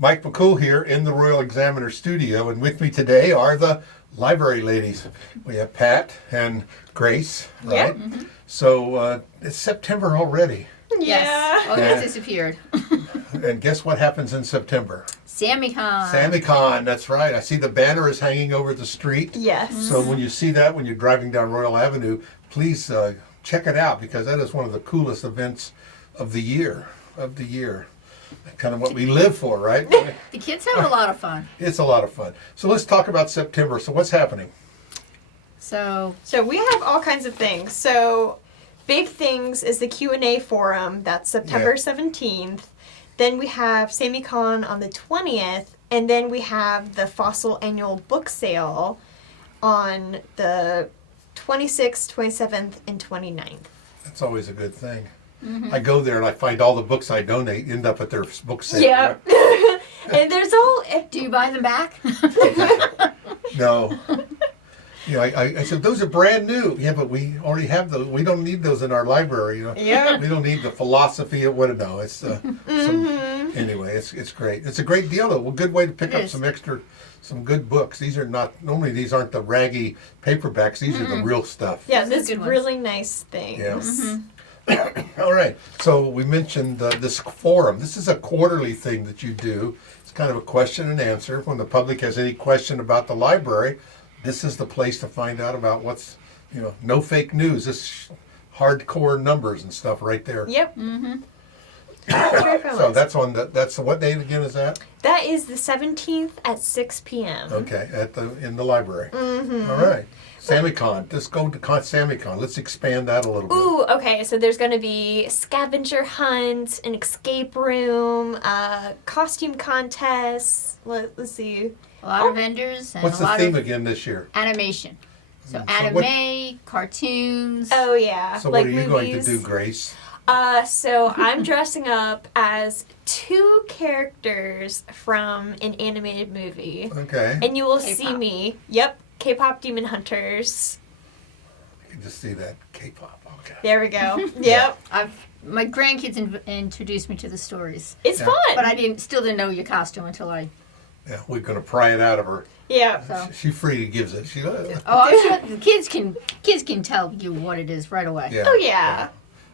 Mike McCool here in the Royal Examiner studio, and with me today are the library ladies. We have Pat and Grace, right? Yeah. Mm-hmm. So it's September already. Yes. Oh, it's disappeared. And guess what happens in September? SamiCon. SamiCon, that's right. I see the banner is hanging over the street. Yes. So when you see that, when you're driving down Royal Avenue, please check it out, because that is one of the coolest events of the year. Kind of what we live for, right? The kids have a lot of fun. It's a lot of fun. So let's talk about September. So what's happening? So we have all kinds of things. So big things is the Q&A forum. That's September 17th. Then we have SamiCon on the 20th. And then we have the FOSL annual book sale on the 26th, 27th, and 29th. That's always a good thing. Mm-hmm. I go there and I find all the books I donate end up at their book sale. Yeah. And there's all... do you buy them back? No. You know, I said, those are brand new. Yeah, but we already have those. We don't need those in our library. You know. Yeah. We don't need the philosophy of what. No, it's anyway. It's great. It's a great deal though. A good way to pick up some good books. These aren't the raggy paperbacks. These are the real stuff. Yeah, Those are this good really nice things. Yes. All right. So we mentioned this forum. This is a quarterly thing that you do. It's kind of a question and answer. When the public has any question about the library, this is the place to find out about what's, no fake news. This hardcore numbers and stuff right there. Yep. So that's what date again is that? That is the 17th at 6 p.m. Okay, in the library. Mm-hmm. All right. SamiCon. Let's go to SamiCon. Let's expand that a little bit. Ooh, okay. So there's going to be scavenger hunt, an escape room, costume contests. Let's see. A lot of vendors and What's a the lot theme of again this year? animation. So So anime, cartoons. Oh, yeah. So like what are you movies. going to do, Grace? So I'm dressing up as two characters from an animated movie. Okay. And you will K-pop. see me. Yep. K-pop Demon Hunters. I can just see that K-pop. Okay. There we go. Yep. My grandkids introduced me to the stories, It's Yeah. fun. but I still didn't know your costume until I. Yeah, we're going to pry it out of her. Yeah. So. She freely gives it. Oh, I'm sure the kids can tell you what it is right away. Yeah. Oh, yeah.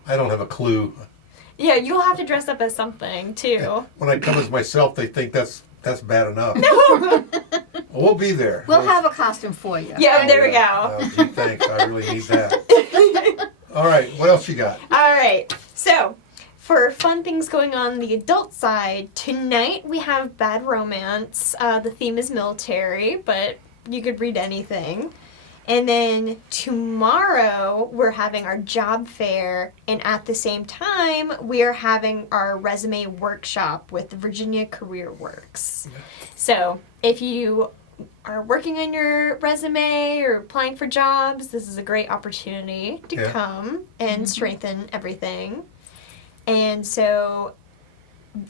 I don't have a clue. Yeah, you'll have to dress up as something, too. When I come as myself, they think that's bad enough. No. We'll be there. We'll have a costume for you. Yeah, there we go. Oh, gee, thanks. I really need that. All right. What else you got? All right. So, for fun things going on the adult side, tonight we have Bad Romance. The theme is military, but you could read anything. And then tomorrow we're having our job fair, and at the same time we are having our resume workshop with Virginia Career Works. So, if you are working on your resume or applying for jobs, this is a great opportunity to come and strengthen everything. And so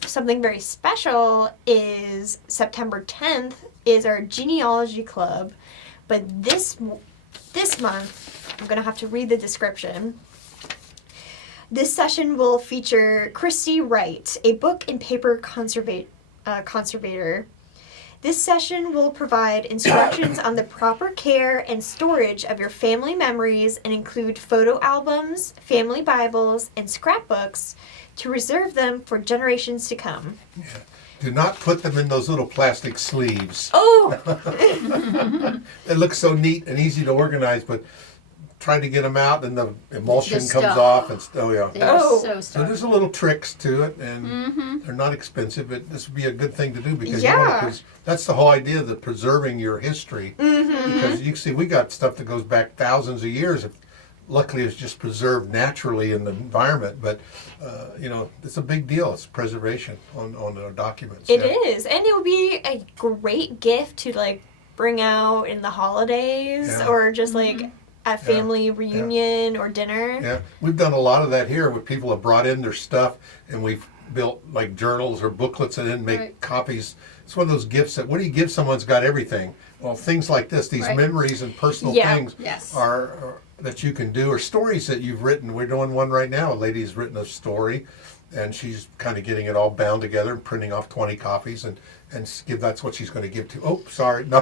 something very special is September 10th is our genealogy club. But this month, I'm going to have to read the description. This session will feature Christy Wright, a book and paper conservator. This session will provide instructions on the proper care and storage of your family memories and include photo albums, family Bibles, and scrapbooks to reserve them for generations to come. Yeah. Do not put them in those little plastic sleeves. Oh! It looks so neat and easy to organize, but try to get them out and the emulsion The comes stuff. off. And yeah. They are Oh. so So stuck. there's a little tricks to it, and they're not expensive, but this would be a good thing to do because Yeah. that's the whole idea of preserving your history. Because you see, we got stuff that goes back thousands of years. Luckily, it's just preserved naturally in the environment, but it's a big deal. It's preservation on our documents. It is, and it would be a great gift to bring out in the holidays Yeah. or just at family reunion or dinner. Yeah, we've done a lot of that here where people have brought in their stuff and we've built journals or booklets and then make copies. It's one of those gifts that, what do you give someone who's got everything? Well, things like this, these memories and personal things Yes. are that you can do, or stories that you've written. We're doing one right now. A lady's written a story, and she's kind of getting it all bound together and printing off 20 copies, and that's what she's going to give to. Oh, sorry, no.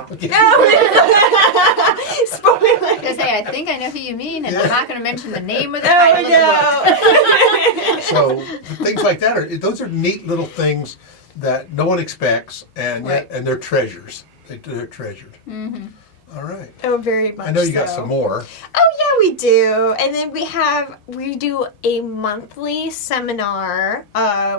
Spoiler. I say, I think I know who you mean, and I'm not going to mention the name of the Oh title of the book. So things like that those are neat little things that no one expects, and Right. and they're treasures. They're treasured. Mm-hmm. All right. Oh, very much. I know you got so. some more. Oh yeah, we do. And then we do a monthly seminar.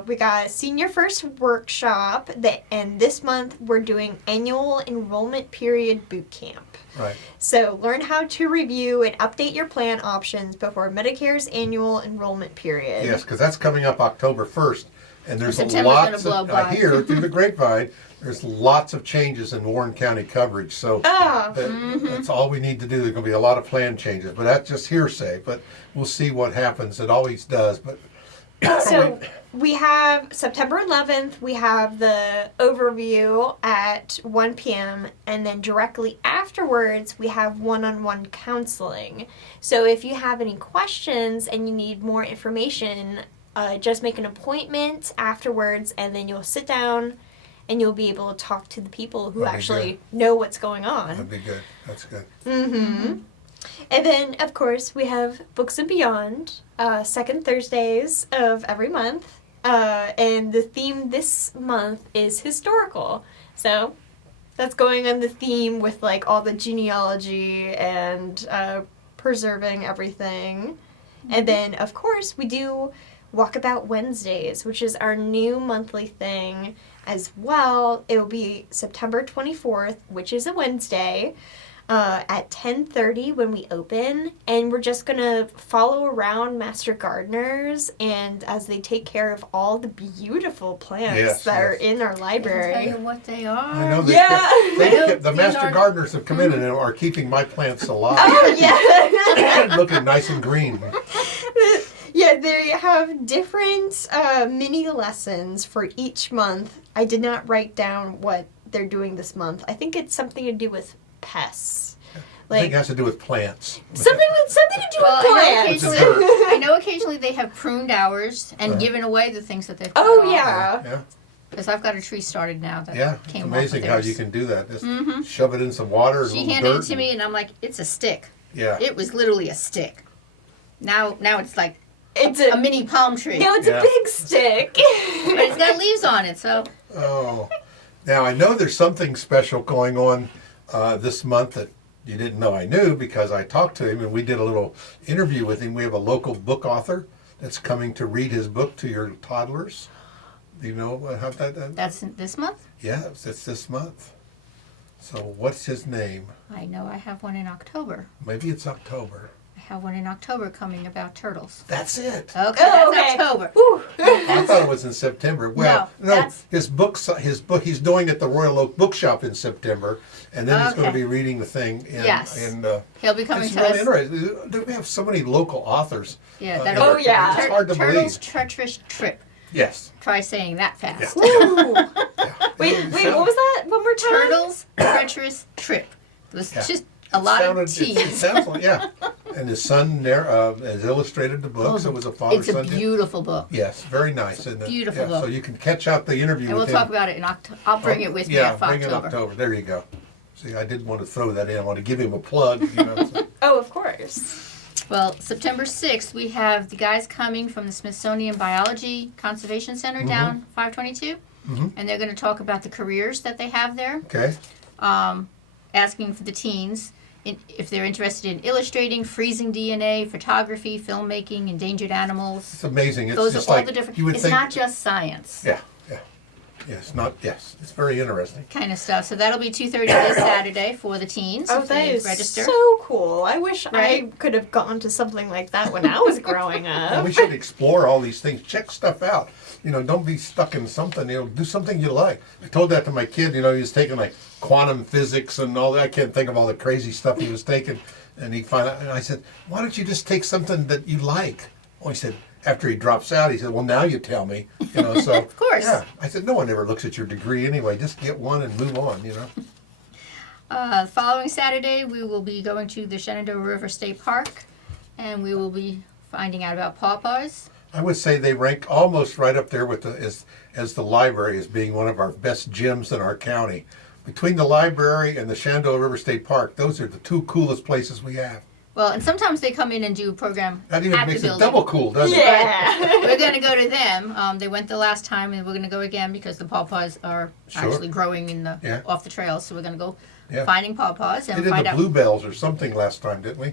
We got senior first workshop and this month we're doing annual enrollment period boot camp. Right. So learn how to review and update your plan options before Medicare's annual enrollment period. Yes, because that's coming up October 1st, and there's September's lots gonna of blow by. I hear through the grapevine. There's lots of changes in Warren County coverage, so that's all we need to do. There's going to be a lot of plan changes, but that's just hearsay. But we'll see what happens. It always does. But So we have September 11th, we have the overview at 1 p.m. and then directly afterwards we have one-on-one counseling. So if you have any questions and you need more information, just make an appointment afterwards and then you'll sit down and you'll be able to talk to the people who That'd be actually know what's going on. that'd be good. That's good. Mm-hmm. And then, of course, we have Books and Beyond, second Thursdays of every month. And the theme this month is historical. So that's going on the theme with like all the genealogy and preserving everything. And then, of course, we do Walkabout Wednesdays, which is our new monthly thing as well. It will be September 24th, which is a Wednesday. At 10:30 when we open, and we're just gonna follow around Master Gardeners and as they take care of all the beautiful plants that are in our I library. can tell you what they are. I know Yeah. the master gardeners have come in and are keeping my plants alive, Oh yeah. looking nice and green. Yeah, they have different mini lessons for each month. I did not write down what they're doing this month. I think it's something to do with pests. I think it has to do with plants. Something to do Well, with I know, plants. I know occasionally they have pruned hours and given away the things that they've cut Oh off. yeah. Yeah. Because I've got a tree started now that Yeah, it's came amazing off of how theirs. you can do that. Just shove it in some water and a She little handed dirt. it to me and I'm like, it's a stick. Yeah. It was literally a stick. Now it's like It's a mini palm tree. No, it's Yeah. a big stick. But it's got leaves on it, so Oh. Now, I know there's something special going on this month that you didn't know I knew because I talked to him and we did a little interview with him. We have a local book author that's coming to read his book to your toddlers. Do you know how that? that's this month? Yeah, it's this month. So what's his name? I know I have one in October. Maybe it's October. I have one in October coming about turtles. That's it. Okay, Oh, that's okay. October. Whew. I thought it was in September. Well, No, no, that's- his book, he's doing it at the Royal Oak Bookshop in September, and then he's going to Okay. be reading the thing. Yes. And He'll be coming it's to really us. interesting. We have so many local authors. Yeah, Uh, that Oh, yeah. It's hard to Turtles believe. Treacherous Trip. Yes. Try saying that fast. Ooh. Yeah. Wait, what was that? One more time? Turtles Treacherous Trip. It was Yeah. just a lot of It T's. sounds like, yeah. And his son there has illustrated the book, so it was a It's a father-son. beautiful book. Yes, very nice. Isn't it? Beautiful yeah, book. So you can catch out the interview And with we'll him. talk about it in October. I'll bring it with me Yeah, for bring it October. October. There you go. See, I didn't want to throw that in. I want to give him a plug. You know, so. Oh, of course. Well, September 6th, we have the guys coming from the Smithsonian Biology Conservation Center down 522. And they're going to talk about the careers that they have there, Okay. asking for the teens if they're interested in illustrating, freezing DNA, photography, filmmaking, endangered animals. It's amazing. It's Those just are all like the different. you would It's think. not just science Yeah, yeah. Yes, not yes. It's very interesting. kind of stuff. So that'll be 2:30 this Saturday for the teens Oh, if that they is register. so cool. I wish I Right? could have gone to something like that when I was growing And up. we should explore all these things. Check stuff out. You know, don't be stuck in something. You know, do something you like. I told that to my kid. You know, he was taking like quantum physics and all that. I can't think of all the crazy stuff he was taking. And and I said, why don't you just take something that you like? Well, he said, after he drops out, he said, well, now you tell me. You know, so Of course. Yeah. I said, no one ever looks at your degree anyway. Just get one and move on. You know. Following Saturday, we will be going to the Shenandoah River State Park, and we will be finding out about pawpaws. I would say they rank almost right up there with as the library as being one of our best gyms in our county. Between the library and the Shenandoah River State Park, those are the two coolest places we have. Well, and sometimes they come in and do a program That even at makes the it building. double cool, doesn't Yeah. We're going to go to them. They went the last time, and we're going to go again because the pawpaws are Sure. actually growing in the Yeah. off the trails. So we're going to go Yeah. finding pawpaws They and did find the out. bluebells or something last time, didn't we?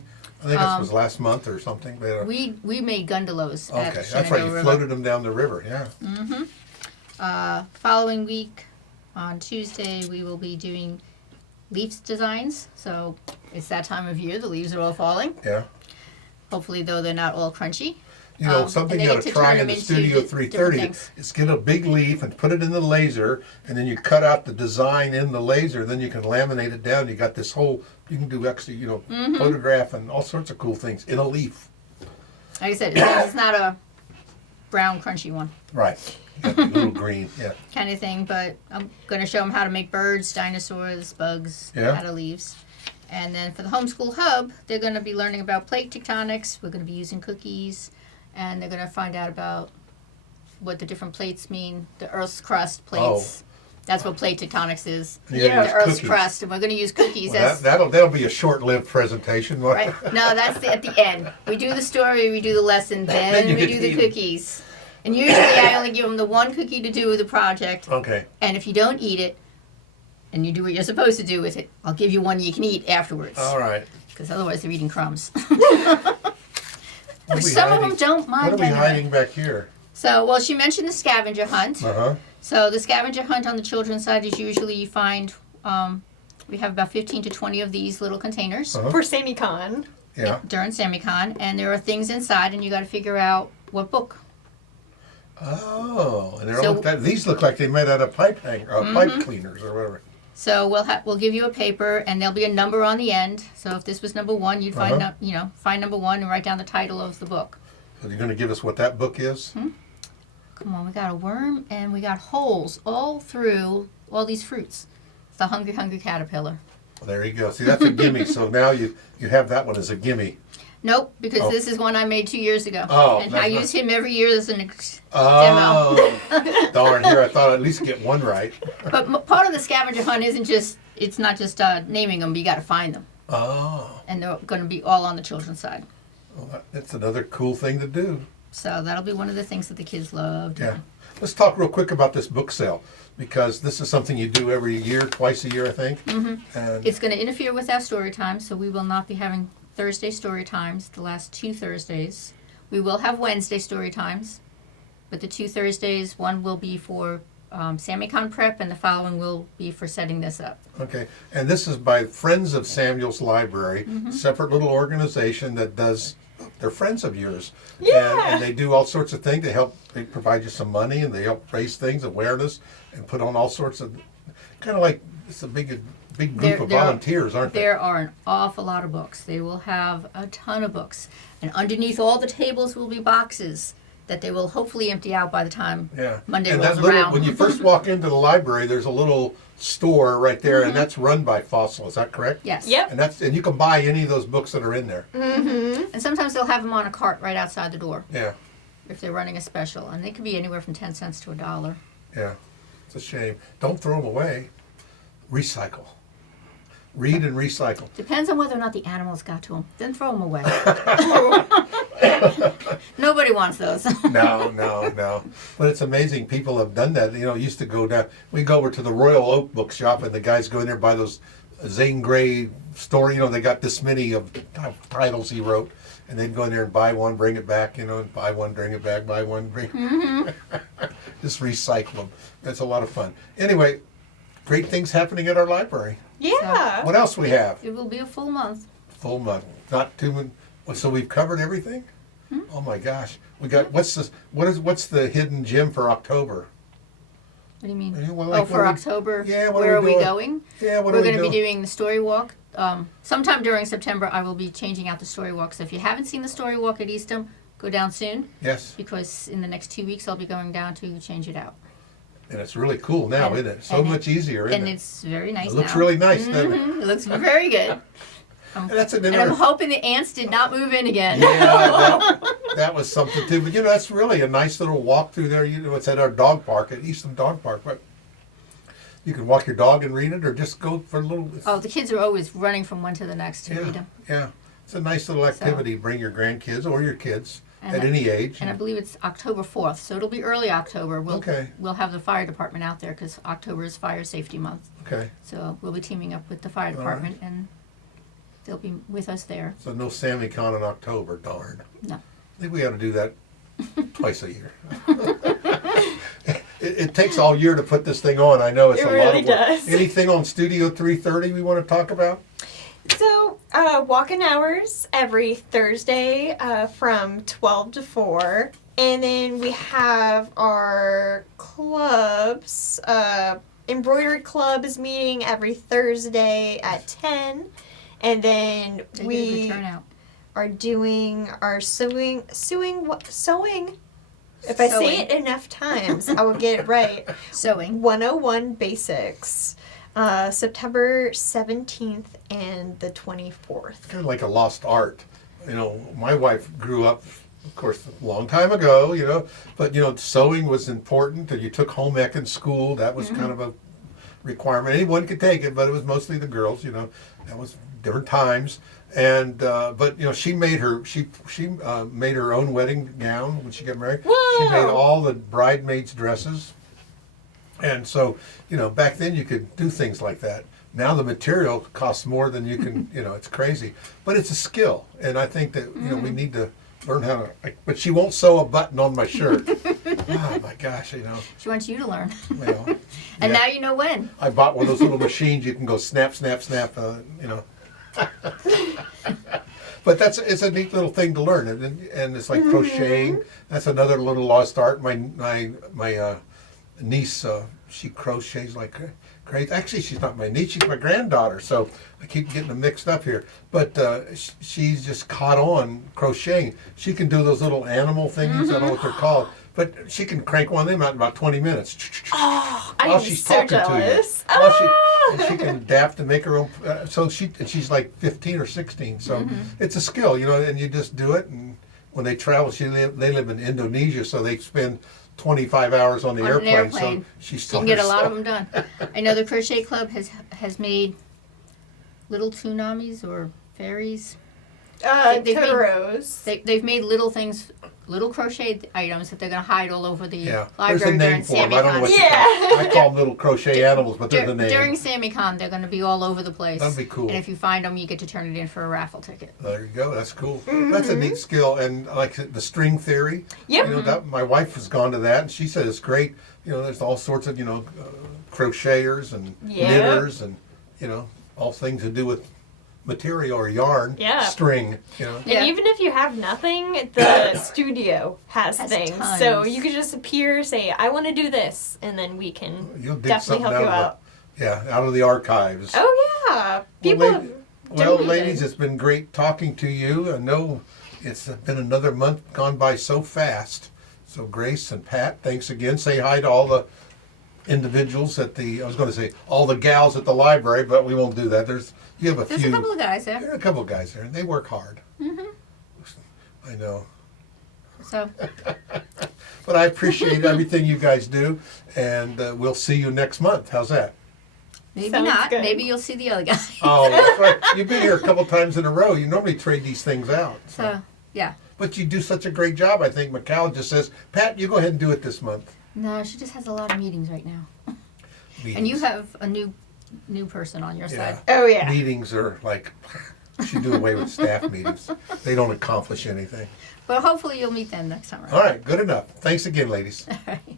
I think this was last month or something. We made gondolas at Okay, that's Shenandoah right. You River. floated them down the river, yeah. Following week, on Tuesday, we will be doing leaf designs. So it's that time of year. The leaves are all falling. Yeah. Hopefully, though, they're not all crunchy. You know, And something they you get ought to to try turn in them the into Studio different 330 things. is get a big leaf and put it in the laser, and then you cut out the design in the laser, then you can laminate it down. You got this whole, you can do extra, photograph and all sorts of cool things in a leaf. Like I said, as long as it's not a brown, crunchy one. Right. You got the little green, yeah. Kind of thing, but I'm going to show them how to make birds, dinosaurs, bugs Yeah. out of leaves. And then for the homeschool hub, they're going to be learning about plate tectonics. We're going to be using cookies, and they're going to find out about what the different plates mean. The Earth's crust plates. That's what plate tectonics is. You gotta Yeah. use The Earth's cookies. crust, and we're going to use cookies Well, as that'll be a short-lived presentation. right. No, that's at the end. We do the story, we do the lesson, then you we get do to the eat 'em. cookies. And usually I only give them the one cookie to do with the project. Okay. And if you don't eat it, and you do what you're supposed to do with it, I'll give you one you can eat afterwards. All right. Because otherwise they're eating crumbs. What are we Some of them hiding? don't mind What are we anyway. hiding back here? So, well, she mentioned the scavenger hunt. Uh-huh. So the scavenger hunt on the children's side is usually you find, we have about 15 to 20 of these little containers Uh-huh. For SamiCon. Yeah. during SamiCon, and there are things inside, and you got to figure out what book. Oh, and So- these look like they made out of pipe cleaners or whatever. So we'll give you a paper, and there'll be a number on the end. So if this was number one, you'd find find number one and write down the title of the book. So you're going to give us what that book is? Come on, we got a worm and we got holes all through all these fruits. It's the hungry, hungry caterpillar. Well, there you go. See, that's a gimme. So now you have that one as a gimme. Nope, because Oh. this is one I made 2 years ago. Oh, and that's I not- use him every year as an demo. Oh, darn! Here, I thought I'd at least get one right. But part of the scavenger hunt it's not just naming them, but you got to find them. Oh, And they're going to be all on the children's side. well, that's another cool thing to do. So that'll be one of the things that the kids loved. Yeah. Let's talk real quick about this book sale because this is something you do every year, twice a year, I think. Mm-hmm. And It's going to interfere with our story time, so we will not be having Thursday story times the last 2 Thursdays. We will have Wednesday story times, but the 2 Thursdays, one will be for SamiCon prep, and the following will be for setting this up. okay, and this is by Friends of Samuel's Library, separate little organization that does. They're friends of yours, Yeah. and they do all sorts of things. They provide you some money, and they help raise things, awareness, and put on all sorts of kind of like it's a big group of There are- volunteers, aren't they? There are an awful lot of books. They will have a ton of books, and underneath all the tables will be boxes that they will hopefully empty out by the time Yeah. Monday and rolls that little, around. when you first walk into the library, there's a little store right there, and that's run by FOSL. Is that correct? Yes. Yep. And you can buy any of those books that are in there. And sometimes they'll have them on a cart right outside the door Yeah, if they're running a special, and they could be anywhere from 10 cents to $1. yeah. It's a shame. Don't throw them away. Recycle. Read and recycle. Depends on whether or not the animals got to them. Then throw them away. Nobody wants those. No. But it's amazing. People have done that. You know, used to go down. We go over to the Royal Oak Bookshop, and the guys go in there and buy those Zane Grey story. You know, they got this many of titles he wrote, and they'd go in there and buy one, bring it back. You know, and buy one, bring it back, buy one, bring. Just recycle them. That's a lot of fun. Anyway, great things happening at our library. Yeah. What else we have? It will be a full month. Full month, not too much. So we've covered everything. Oh my gosh, we got what's the hidden gem for October? What do you mean? Well, like, For what are we- October, Yeah, what where are are we we doing? going? Yeah, what We're are we going to be doing? doing the story walk. Sometime during September, I will be changing out the story walk. So if you haven't seen the story walk at Eastham, go down soon, Yes, because in the next 2 weeks I'll be going down to change it out. And it's really cool now, And- isn't it? So and much easier, isn't And it? it's very nice It looks now. really nice, doesn't it? It looks very good. And that's an And I'm interesting. hoping the ants did not move in again. Yeah, that was something too. But that's really a nice little walk through there. It's at our dog park, at Eastham Dog Park. But you can walk your dog and read it, or just go for a little. Oh, the kids are always running from one to the next to read yeah, them. yeah. It's a nice little activity. Bring your grandkids or your kids And at I- any age. And I believe it's October 4th, so it'll be early October. Okay. We'll have the fire department out there because October is Fire Safety Month. Okay. So we'll be teaming up with the fire All department and they'll be with us there. So no SamiCon in October. Darn. No. I think we ought to do that twice a year. It takes all year to put this thing on. I know it's It a lot really of work. does. Anything on Studio 330 we want to talk about? So, walk-in hours every Thursday from 12 to 4. And then we have our clubs. Embroidery Club is meeting every Thursday at 10. And then They get a good we turnout. are doing our sewing. If I say Sewing. it enough times, I will get it right. Sewing. 101 Basics, September 17th and the 24th. Kind of like a lost art. My wife grew up, of course, a long time ago, but, sewing was important, and you took home ec in school. That was kind of a requirement. Anyone could take it, but it was mostly the girls, That was different times. And but she made her made her own wedding gown when she got married. She made Whoa! all the bridesmaids' dresses. And so, back then you could do things like that. Now the material costs more than you can, it's crazy. But it's a skill. And I think that, we need to learn how to, but she won't sew a button on my shirt. Oh my gosh, She wants you to learn. well, And yeah. now you know when. I bought one of those little machines you can go snap, snap, snap, But it's a neat little thing to learn, and it's like crocheting. That's another little lost art. My niece, she crochets like crazy. Actually, she's not my niece; she's my granddaughter. So I keep getting them mixed up here. But she's just caught on crocheting. She can do those little animal thingies. I don't know what they're called. But she can crank one of them out in about 20 minutes. Oh, While I'm she's so talking jealous. to you. While Ah! and she can adapt and make her own. So she's like 15 or 16. So it's a skill, and you just do it. And when they travel, they live in Indonesia, so they spend 25 hours on the On an airplane. airplane. So she's You can get a lot of them done. I know the Crochet Club has made little tsunamis or fairies. they've made- Totoros. They've made little things, little crochet items that they're going to hide all over the Yeah, there's a library name during for them. I don't know what SamiCon. you call them. Yeah. I call them little crochet animals, but they're the name. During SamiCon, they're going to be all over the place. That'd be cool. And if you find them, you get to turn it in for a raffle ticket. There you go. That's cool. That's a neat skill. And like the string theory. Yep. That, my wife has gone to that, and she said it's great. There's all sorts of crocheters and Yep. knitters, and all things to do with material or yarn, Yeah. string. Yeah. And even if you have nothing, the studio has Has things. tons. So you could just appear, say, I want to do this, and then we can You'll dig definitely something help you out out. of out of the archives. Oh, yeah. People Well, have Well, donated. ladies, it's been great talking to you. I know it's been another month gone by so fast. So Grace and Pat, thanks again. Say hi to all the individuals I was going to say all the gals at the library, but we won't do that. You have a There's few. a couple of guys there. There are a couple of guys there, and they work hard. I know. So, But I appreciate everything you guys do, and we'll see you next month. How's that? maybe Sounds not. good. Maybe you'll see the other guy. Oh, that's right. You've been here a couple times in a row. You normally trade these things out. So, yeah. But you do such a great job, I think. Macau just says, Pat, you go ahead and do it this month. No, she just has a lot of meetings right now. Meetings. And you have a new person on your Yeah. side. Oh, yeah. Meetings are like, should do away with staff meetings. They don't accomplish anything. But hopefully you'll meet them next time around. All right, good enough. Thanks again, ladies. All right.